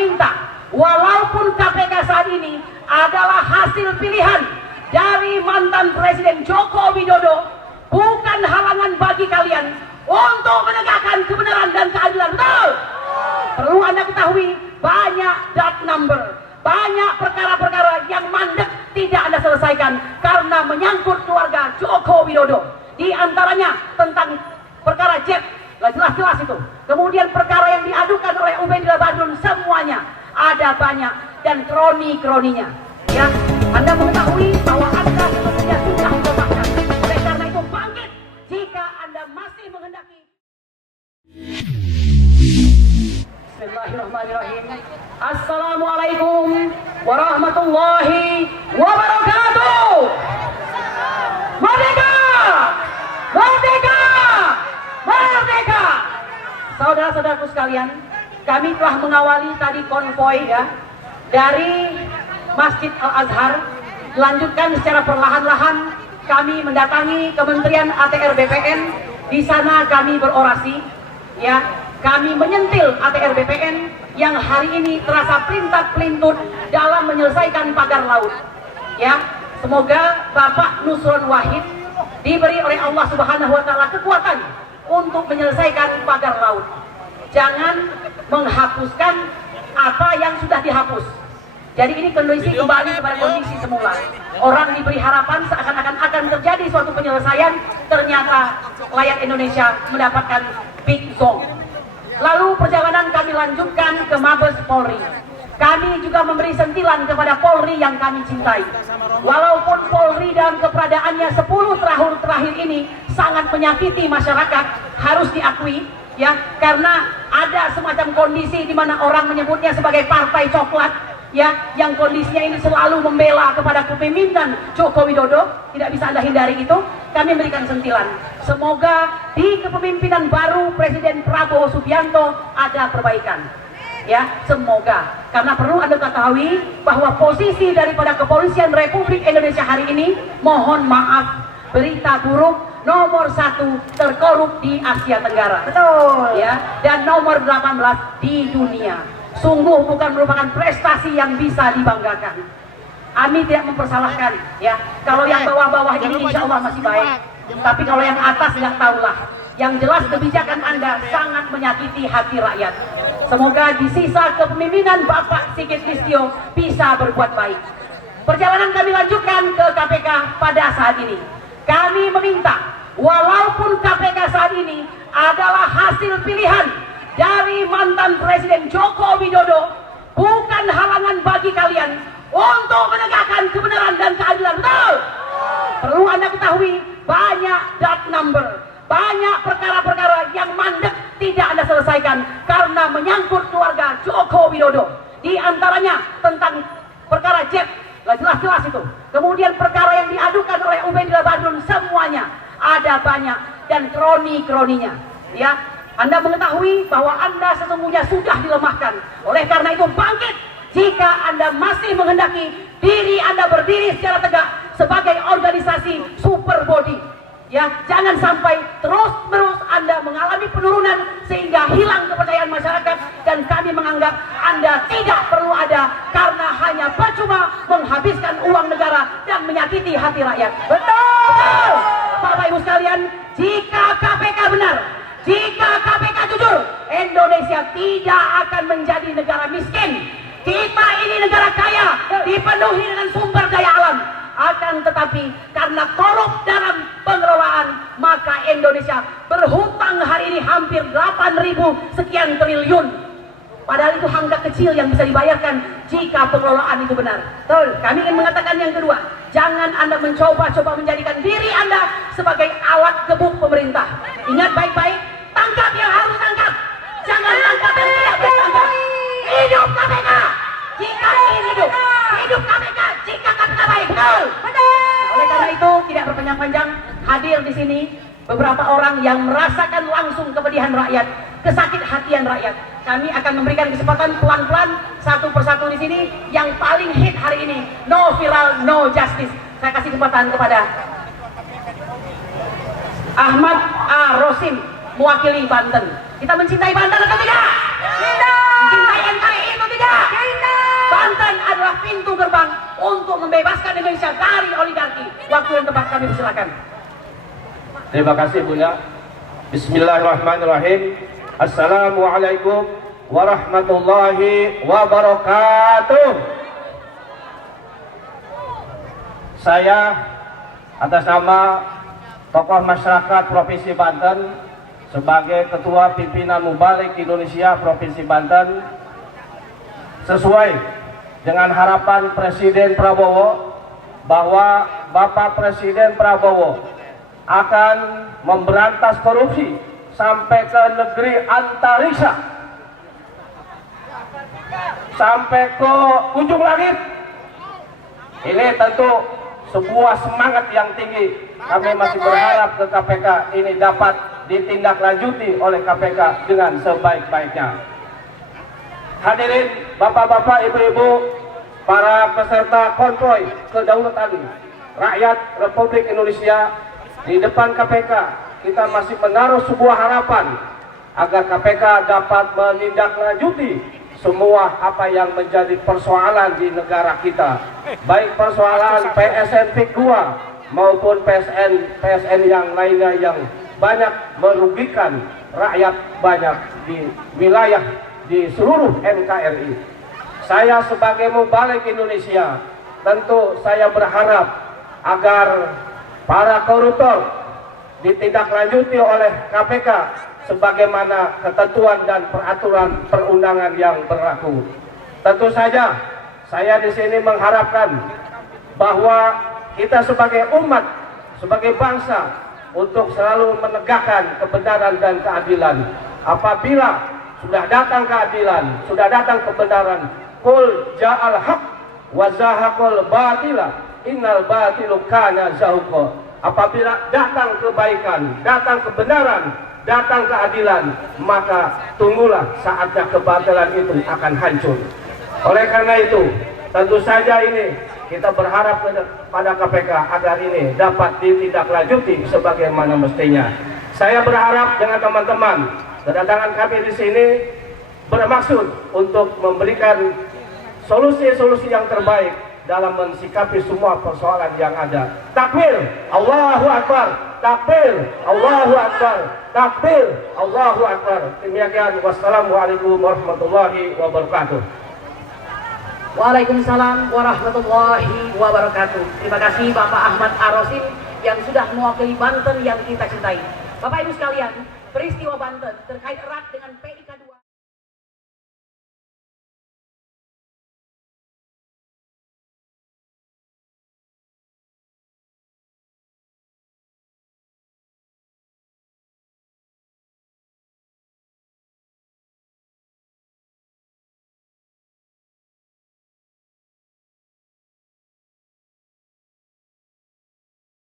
meminta, walaupun KPK saat ini adalah hasil pilihan dari mantan Presiden Joko Widodo, bukan halangan bagi kalian untuk menegakkan kebenaran dan keadilan. Betul? Perlu Anda ketahui, banyak dark number, banyak perkara-perkara yang mandek tidak Anda selesaikan karena menyangkut keluarga Joko Widodo. Di antaranya tentang perkara JET, jelas-jelas itu. Kemudian perkara yang diadukan oleh Ubaidillah Badrun, semuanya ada banyak dan kroni-kroninya. Ya, Anda mengetahui bahwa Anda sebenarnya sudah diletakkan. Oleh karena itu bangkit jika Anda masih menghendaki. Bismillahirrahmanirrahim. Assalamualaikum warahmatullahi wabarakatuh. Merdeka! Merdeka! Merdeka! Saudara-saudaraku sekalian, kami telah mengawali tadi konvoi ya dari Masjid Al-Azhar, dilanjutkan secara perlahan-lahan kami mendatangi Kementerian ATR BPN. Di sana kami berorasi ya, kami menyentil ATR BPN yang hari ini terasa pelintat-pelintut dalam menyelesaikan pagar laut. Ya, semoga Bapak Nusron Wahid diberi oleh Allah Subhanahu wa taala kekuatan untuk menyelesaikan pagar laut. Jangan menghapuskan apa yang sudah dihapus. Jadi ini kondisi kembali kepada kondisi semula. Orang diberi harapan seakan-akan akan terjadi suatu penyelesaian, ternyata rakyat Indonesia mendapatkan big song. Lalu perjalanan kami lanjutkan ke Mabes Polri. Kami juga memberi sentilan kepada Polri yang kami cintai. Walaupun Polri dalam keberadaannya 10 tahun terakhir ini sangat menyakiti masyarakat, harus diakui ya, karena ada semacam kondisi di mana orang menyebutnya sebagai partai coklat ya, yang kondisinya ini selalu membela kepada kepemimpinan Joko Widodo. Tidak bisa Anda hindari itu. Kami memberikan sentilan, semoga di kepemimpinan baru Presiden Prabowo Subianto ada perbaikan ya, semoga. Karena perlu Anda ketahui bahwa posisi daripada Kepolisian Republik Indonesia hari ini, mohon maaf, berita buruk nomor 1 terkorup di Asia Tenggara. Betul ya, dan nomor 18 di dunia. Sungguh bukan merupakan prestasi yang bisa dibanggakan. Kami tidak mempersalahkan ya, kalau yang bawah-bawah ini insya Allah masih baik, tapi kalau yang atas nggak tahulah. Yang jelas kebijakan Anda sangat menyakiti hati rakyat. Semoga di sisa kepemimpinan Bapak Sigit Listio bisa berbuat baik. Perjalanan kami lanjutkan ke KPK pada saat ini. Kami meminta, walaupun KPK saat ini adalah hasil pilihan dari mantan Presiden Joko Widodo, bukan halangan bagi kalian untuk menegakkan kebenaran dan keadilan. Betul? Perlu Anda ketahui, banyak dark number, banyak perkara-perkara yang mandek tidak Anda selesaikan karena menyangkut keluarga Joko Widodo. Di antaranya tentang perkara JET, jelas-jelas itu. Kemudian perkara yang diadukan oleh Ubaidillah Badrun, semuanya ada banyak dan kroni-kroninya. Ya, Anda mengetahui bahwa Anda sesungguhnya sudah dilemahkan. Oleh karena itu bangkit jika Anda masih menghendaki diri Anda berdiri secara tegak sebagai organisasi super body. Ya, jangan sampai terus-menerus Anda mengalami penurunan sehingga hilang kepercayaan masyarakat, dan kami menganggap Anda tidak perlu ada karena hanya percuma menghabiskan uang negara dan menyakiti hati rakyat. Betul! Bapak Ibu sekalian, jika KPK benar, jika KPK jujur, Indonesia tidak akan menjadi negara miskin. Kita ini negara kaya, dipenuhi dengan sumber daya alam. Akan tetapi karena korup dalam pengelolaan, maka Indonesia berhutang hari ini hampir 8.000 sekian triliun. Padahal itu angka kecil yang bisa dibayarkan jika pengelolaan itu benar. Betul. Kami ingin mengatakan yang kedua, jangan Anda mencoba-coba menjadikan diri Anda sebagai alat gebuk pemerintah. Ingat baik-baik, tangkap yang harus tangkap, jangan tangkap yang tidak ditangkap. Hidup KPK jika ingin hidup, hidup KPK jika KPK baik. Betul. Oleh karena itu tidak berpanjang-panjang, hadir di sini beberapa orang yang merasakan langsung kepedihan rakyat, kesakit hatian rakyat. Kami akan memberikan kesempatan pelan-pelan satu persatu di sini. Yang paling hit hari ini, no viral, no justice. Saya kasih kesempatan kepada Ahmad A. Rosim, mewakili Banten. Kita mencintai Banten atau tidak? Tidak. Mencintai NKRI atau tidak? membebaskan Indonesia dari oligarki. Waktu yang tepat kami persilakan. Terima kasih Bunda. Bismillahirrahmanirrahim. Assalamualaikum warahmatullahi wabarakatuh. Saya atas nama tokoh masyarakat Provinsi Banten sebagai Ketua Pimpinan Mubalik Indonesia Provinsi Banten, sesuai dengan harapan Presiden Prabowo bahwa Bapak Presiden Prabowo akan memberantas korupsi sampai ke negeri antariksa, sampai ke ujung langit. Ini tentu sebuah semangat yang tinggi. Kami masih berharap ke KPK ini dapat ditindaklanjuti oleh KPK dengan sebaik-baiknya. Hadirin Bapak-bapak, Ibu-ibu, para peserta konvoy kedaulatan rakyat Republik Indonesia, di depan KPK kita masih menaruh sebuah harapan agar KPK dapat menindaklanjuti semua apa yang menjadi persoalan di negara kita, baik persoalan PSN PIK 2 maupun PSN yang lainnya yang banyak merugikan rakyat banyak di wilayah di seluruh NKRI. Saya sebagai Mubalik Indonesia tentu saya berharap agar para koruptor ditindaklanjuti oleh KPK sebagaimana ketentuan dan peraturan perundangan yang berlaku. Tentu saja saya di sini mengharapkan bahwa kita sebagai umat, sebagai bangsa untuk selalu menegakkan kebenaran dan keadilan. Apabila sudah datang keadilan, sudah datang kebenaran, qul ja'al haq wa zahaqal batila innal batilu kana zahuqa. Apabila datang kebaikan, datang kebenaran, datang keadilan, maka tunggulah saatnya kebatilan itu akan hancur. Oleh karena itu, tentu saja ini kita berharap pada KPK agar ini dapat ditindaklanjuti sebagaimana mestinya. Saya berharap dengan teman-teman, kedatangan kami di sini bermaksud untuk memberikan solusi-solusi yang terbaik dalam mensikapi semua persoalan yang ada. Takbir, Allahu Akbar. Takbir, Allahu Akbar. Takbir, Allahu Akbar. Demikian, wassalamualaikum warahmatullahi wabarakatuh. Waalaikumsalam warahmatullahi wabarakatuh. Terima kasih Bapak Ahmad Ar-Rasyid yang sudah mewakili Banten yang kita cintai. Bapak Ibu sekalian, peristiwa Banten terkait erat dengan